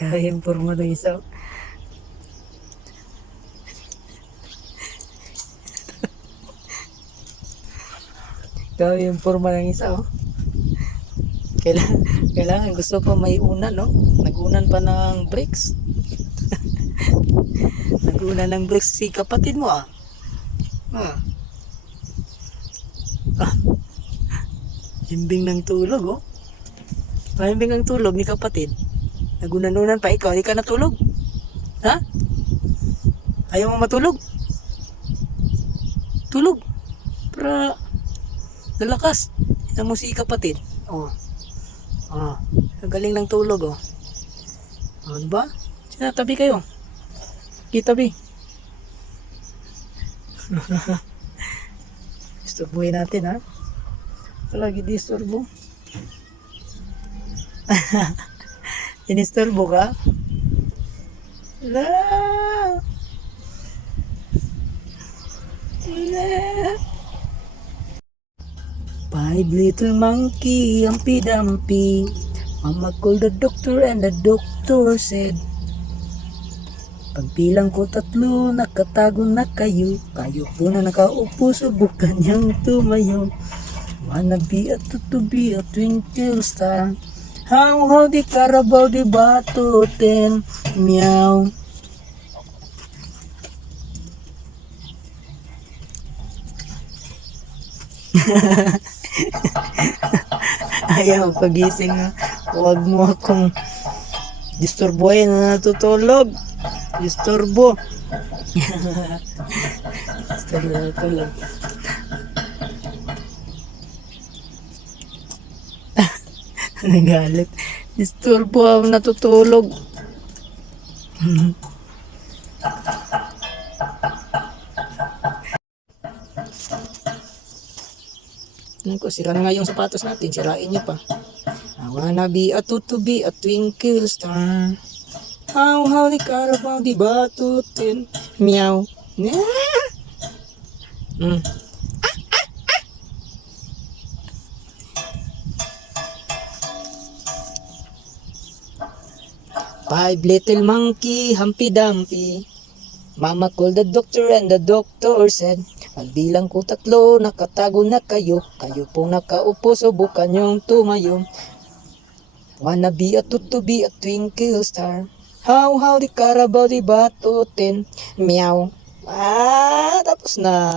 Kaya yung forma ng isa. Kaya yung forma ng isa, oh. Kailangan gusto pa may unan, no? Nagunan pa ng bricks. Nagunan ng bricks si kapatid mo, ah. Ah. Ah. Himbing ng tulog, oh. Himbing ng tulog ni kapatid. Nagunan-unan pa ikaw, di ka natulog. Ha? Ayaw mo matulog? Tulog. Para lalakas. Yan mo si kapatid. Oh. Oh. Ang galing ng tulog, oh. Oh, diba? Sinatabi kayo. Kitabi. Disturbuhin natin, ha? Lagi disturbo. Inisturbo ka? La! La! Five little monkey, humpy dumpy. Mama called the doctor and the doctor said, pagbilang ko 3, nakatago na kayo. Kayo po na nakaupo, subukan niyang tumayo. Wanna be a to be a twinkle star. How di Carabao di batutin. Meow. Ayaw pagising, huwag mo akong disturbohin na natutulog. Disturbo. Disturbo na natulog. Nagalit. Disturbo ang natutulog. Ko, sira na nga yung sapatos natin. Sirain niya pa. I wanna be a to be a twinkle star. How di Carabao di batutin. Meow. Mm. Five little monkey, humpy dumpy. Mama called the doctor and the doctor said, pagbilang ko 3, nakatago na kayo. Kayo pong nakaupo, subukan niyong tumayo. Wanna be a to be a twinkle star. How di Carabao di batutin. Meow. Tapos na.